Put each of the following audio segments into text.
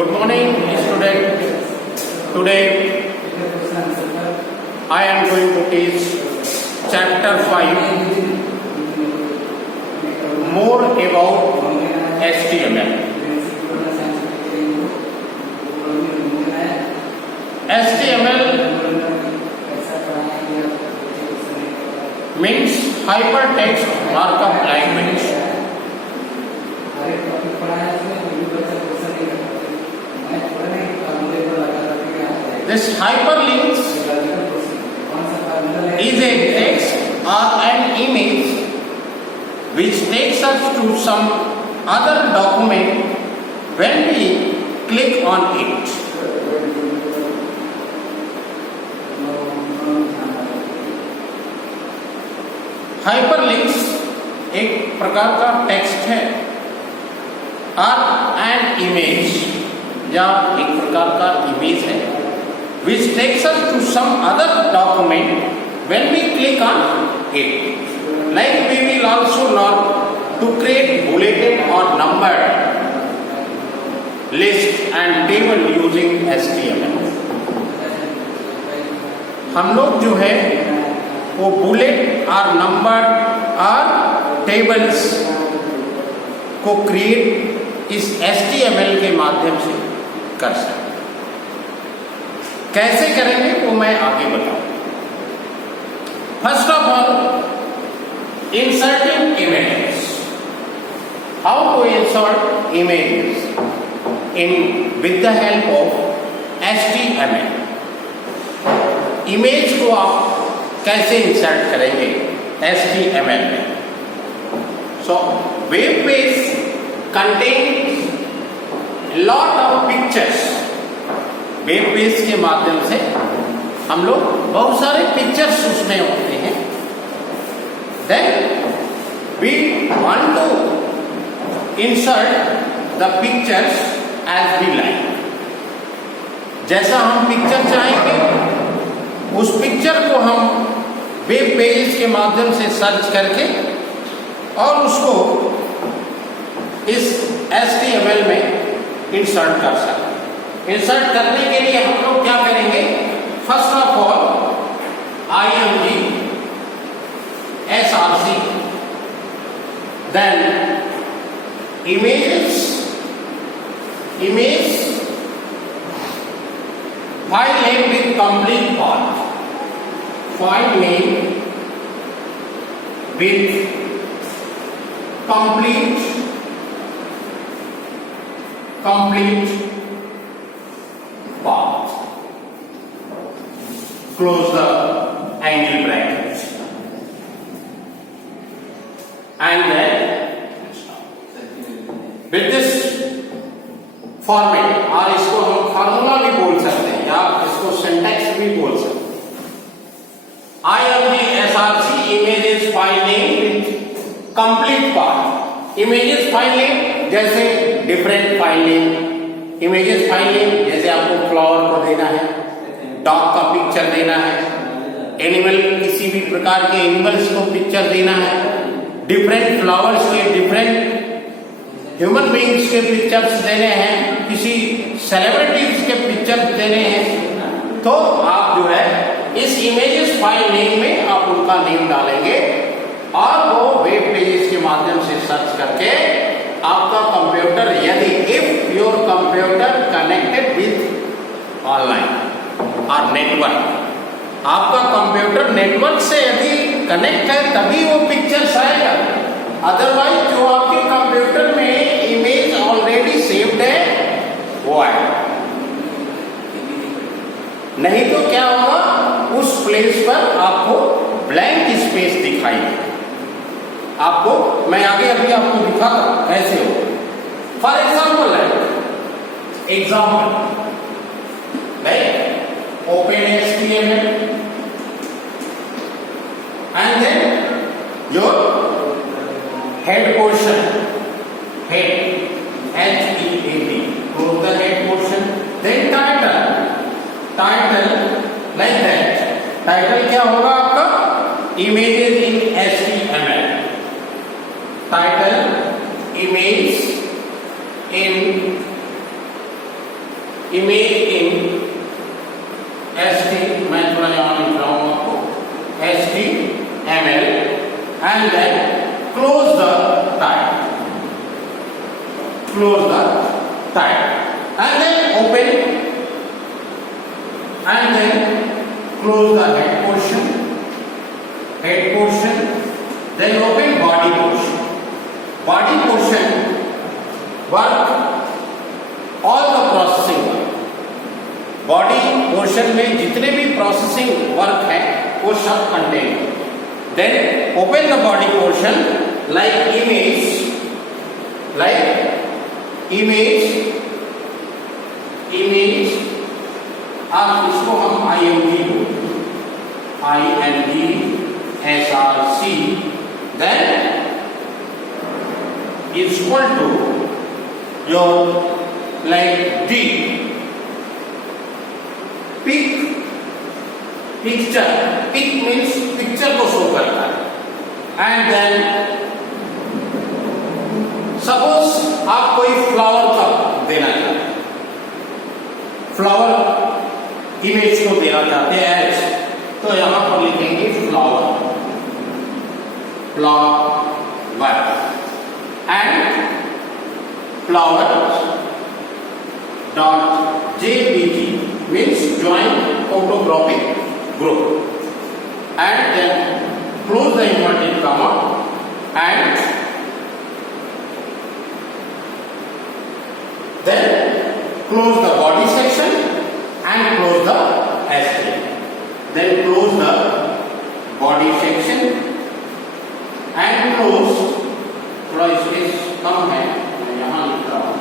Good morning, student. Today I am going to teach chapter 5 more about HTML. HTML means hypertext markup language. This hyperlinks is a text or an image which takes us to some other document when we click on it. Hyperlinks एक प्रकार का text है और an image या एक प्रकार का image है which takes us to some other document when we click on it. Like we will also learn to create bulleted or numbered list and table using HTML. हम लोग जो है वो बुलेट और नंबर और टेबल्स को create इस HTML के माध्यम से कर सकते हैं। कैसे करेंगे वो मैं आगे बताऊं। First of all, inserting images. How to insert images in with the help of HTML। Image को आप कैसे इंसर्ट करेंगे HTML में। So web page contains lot of pictures. Web page के माध्यम से हम लोग बहुत सारे पिक्चर्स उसमें होते हैं। Then we want to insert the pictures as we like. जैसा हम पिक्चर चाहेंगे उस पिक्चर को हम वेब पेज के माध्यम से सर्च करके और उसको इस HTML में इंसर्ट कर सकते हैं। इंसर्ट करने के लिए हम लोग क्या करेंगे? First of all IMG SRC, then image file name with complete path, file name with complete path. Close the angle brackets and then with this format, और इसको हम फार्मूला भी बोल सकते हैं या इसको सिंटैक्स भी बोल सकते हैं। IMG SRC images file name with complete path। images file name जैसे different file name, images file name जैसे आपको फ्लावर को देना है, डॉग का पिक्चर देना है, एनिमल किसी भी प्रकार के एनिमल्स को पिक्चर देना है, डिफरेंट फ्लावर्स के, डिफरेंट ह्यूमन बीइंग्स के पिक्चर्स देने हैं, किसी सेलिब्रिटीज के पिक्चर्स देने हैं, तो आप जो है इस इमेजेस फाइल नेम में आप उनका नेम डालेंगे और वो वेब पेजेस के माध्यम से सर्च करके आपका कंप्यूटर, यदि if your computer connected with online और नेटवर्क, आपका कंप्यूटर नेटवर्क से यदि कनेक्ट है तभी वो पिक्चर्स आएगा। अदरवाइज जो आपके कंप्यूटर में इमेज ऑलरेडी सेव्ड है वो आएगा, नहीं तो क्या होगा, उस प्लेस पर आपको ब्लैंक स्पेस दिखाई देगा। आपको मैं आगे अभी आपको दिखाता हूं कैसे हो। For example open HTML and then your head portion, head HEAD, close the head portion, then title like that। Title क्या होगा आपका? Images in HTML। title image in image in HT, मैं थोड़ा यहाँ लिख रहा हूँ आपको, HTML, and then close the tag, and then open, and then close the head portion, then open body portion. Work all the processing work. Body portion में जितने भी प्रोसेसिंग वर्क है वो सब कंटेन है. Then open the body portion like image, अब इसको हम IMG then is equal to your like D. Picture means picture को शो करता है. एंड देन सपोज आप कोई फ्लावर का देना चाहते हैं, फ्लावर इमेज को देना चाहते हैं एज, तो यहां पर लिखेंगे flower and flower dot JPG means join photographic group, and then close the inverted comma and then close the body section and close the HTML. Then close the body section and close, थोड़ा space कम है मैं यहाँ लिख रहा हूँ,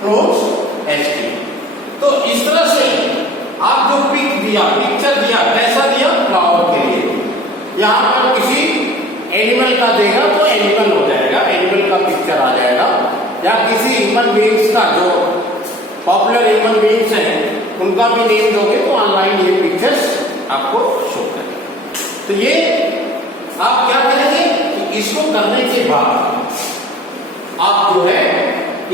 close HTML. तो इस तरह से आप जो पिक्चर दिया कैसा दिया, फ्लावर के लिए. यहाँ पर किसी एनिमल का देगा तो एनिमल हो जाएगा, एनिमल का पिक्चर आ जाएगा, या किसी ह्यूमन बीइंग्स का जो पॉपुलर ह्यूमन बीइंग्स हैं उनका भी नेम दोगे तो ऑनलाइन ये पिक्चर्स आपको शो करेगा. तो ये आप क्या करेंगे कि इसको करने के बाद आप जो है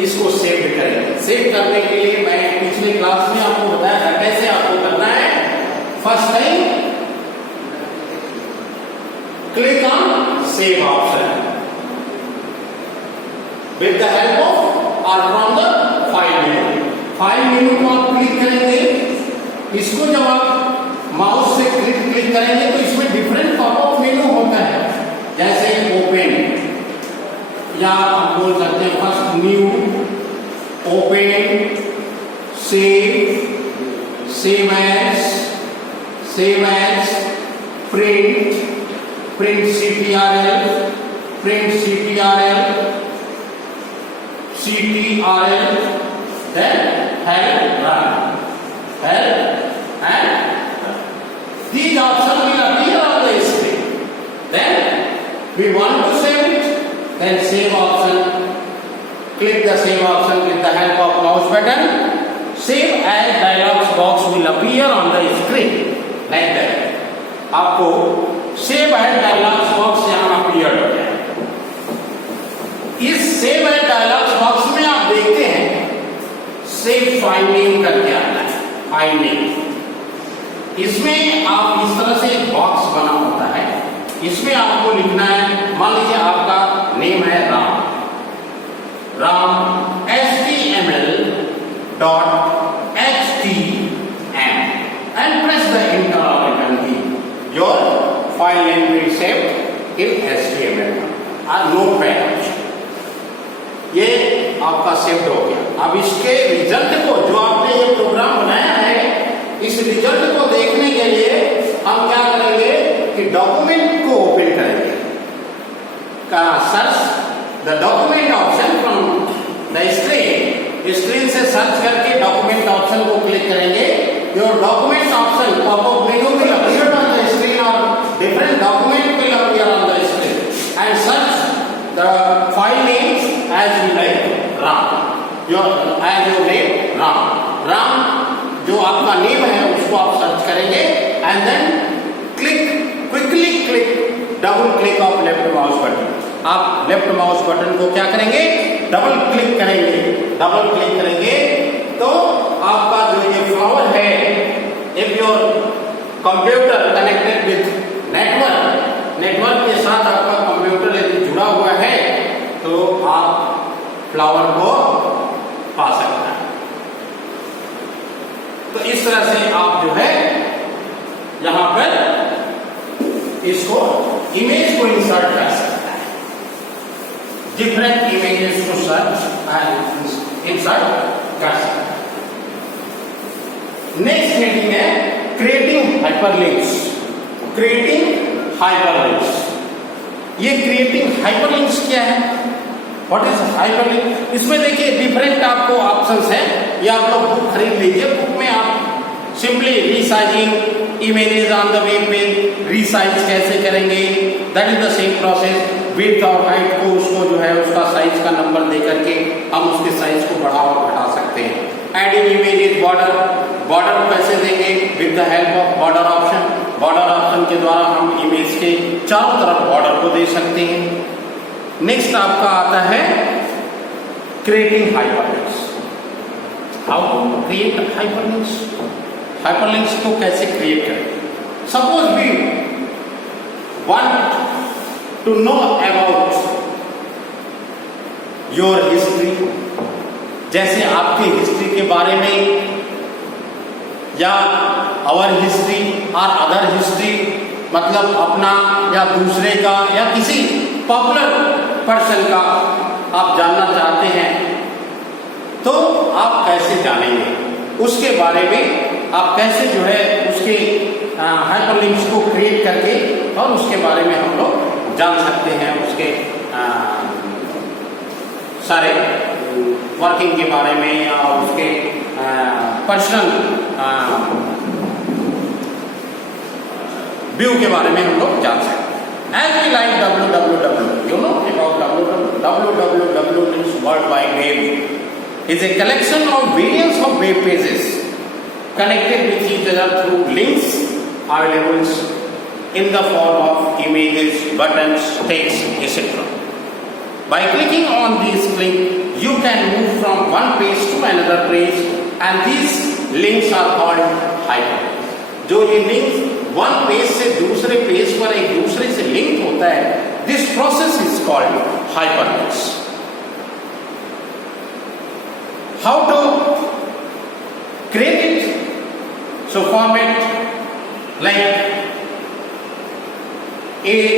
इसको सेव करेंगे. सेव करने के लिए मैं पिछले क्लास में आपको बताया था कैसे आपको करना है. First time click on save option with the help of और फ्रॉम द फाइल मेनू को आप क्लिक करेंगे. इसको जब आप माउस से क्लिक करेंगे तो इसमें डिफरेंट पॉपअप मेनू होता है, जैसे ओपन, या आप बोल सकते हैं first new, open, save as, print CTRL, then help run, and these options will appear on the screen. Then we want to save it, then save option, click the save option with the help of mouse button. Save as dialog box will appear on the screen like that. आपको save as dialogue box यहां appear हो गया. इस save as dialogue box में आप देखते हैं save file name करके आता है. फाइल नेम इसमें आप इस तरह से एक बॉक्स बना होता है, इसमें आपको लिखना है, मान लीजिए आपका नेम है Ram HTML.htm and press the enter button key. Your file name will be saved in HTML और notepad. ये आपका सेव्ड हो गया. अब इसके रिजल्ट को, जो आपने ये प्रोग्राम बनाया है, इस रिजल्ट को देखने के लिए हम क्या करेंगे कि डॉक्यूमेंट को ओपन करेंगे. Search the document option from the screen से सर्च करके डॉक्यूमेंट ऑप्शन को क्लिक करेंगे. Your document option popup menu will appear on the screen और different document will appear on the screen and search the file name as you like Ram. Your name Ram जो आपका name है उसको आप search करेंगे and then quickly click double click of left mouse button. आप left mouse button को क्या करेंगे, डबल क्लिक करेंगे तो आपका computer connected with network, network के साथ आपका कंप्यूटर यदि जुड़ा हुआ है तो आप फ्लावर को पा सकते हैं। तो इस तरह से आप जो है यहां पर इसको इमेज को इंसर्ट कर सकते हैं, डिफरेंट इमेजेस को सर्च एंड इंसर्ट कर सकते हैं। नेक्स्ट हेडिंग है क्रिएटिंग हाइपरलिंक्स। क्रिएटिंग हाइपरलिंक्स, ये क्रिएटिंग हाइपरलिंक्स क्या है, व्हाट इज हाइपरलिंक? इसमें देखिए डिफरेंट आपको ऑप्शंस है, ये आप लोग बुक खरीद लीजिए। बुक में आप simply resizing images on the web page, resize कैसे करेंगे, that is the same process. Width और हाइट को उसको जो है उसका साइज का नंबर दे करके हम उसके साइज को बढ़ा और घटा सकते हैं। एडिंग इमेजेस बॉर्डर, बॉर्डर कैसे देंगे with the help of border option, border option के द्वारा हम इमेज के चारों तरफ बॉर्डर को दे सकते हैं। नेक्स्ट आपका आता है creating hyperlinks. How to create hyperlinks? Hyperlinks को कैसे क्रिएट करें? Suppose we want to know about your history, जैसे आपकी हिस्ट्री के बारे में या अवर हिस्ट्री और अदर हिस्ट्री, मतलब अपना या दूसरे का या किसी पॉपुलर पर्सन का आप जानना चाहते हैं तो आप कैसे जानेंगे, उसके बारे में आप कैसे जो है उसके हाइपरलिंक्स को क्रिएट करके और उसके बारे में हम लोग जान सकते हैं, उसके सारे वर्किंग के बारे में या उसके पर्सनल व्यू के बारे में हम लोग जान सकते हैं। As we like www, you know about www means World Wide Web, is a collection of billions of web pages connected with each other through links available in the form of images, buttons, text, etc. By clicking on these links, you can move from one page to another page, and these links are called hyperlinks. जो ये link one page से दूसरे page पर एक दूसरे से link होता है, this process is called hyperlinks. How to create it? So format like href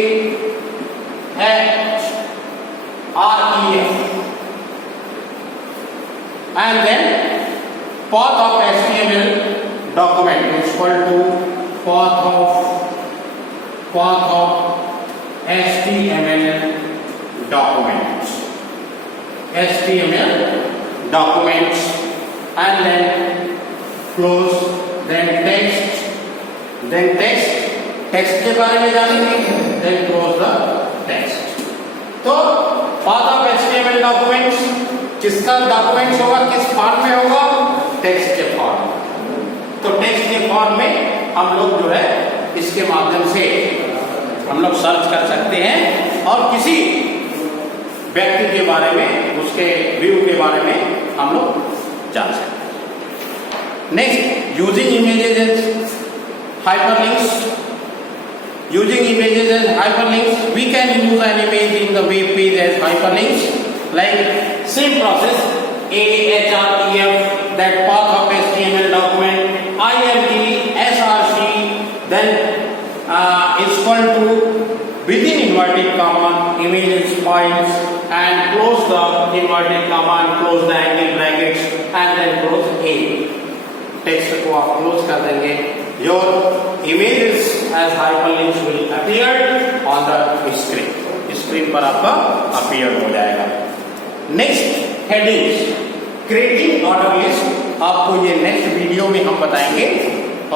and then path of HTML document is equal to path of HTML documents and then close, then text के बारे में जानेंगे, then close the text। तो path of HTML documents किसका documents होगा, किस form में होगा? टेक्स्ट के फॉर्म में। तो टेक्स्ट के फॉर्म में हम लोग जो है इसके माध्यम से हम लोग सर्च कर सकते हैं और किसी व्यक्ति के बारे में, उसके व्यू के बारे में हम लोग जान सकते हैं। Next, using images as hyperlinks. Using images as hyperlinks, we can use an image in the web page as hyperlinks. Like same process, href, that path of HTML document, IMG, src, then is equal to within inverted comma images files and close the inverted comma and close the angle brackets and then close a। Text को आप close कर देंगे, your images as hyperlinks will appear on the screen, screen पर आपका appear हो जाएगा। Next headings, creating order list, आपको ये नेक्स्ट वीडियो में हम बताएंगे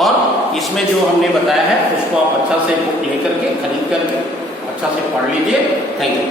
और इसमें जो हमने बताया है उसको आप अच्छा से बुक लेकर के खरीद करके अच्छा से पढ़ लीजिए। Thank you.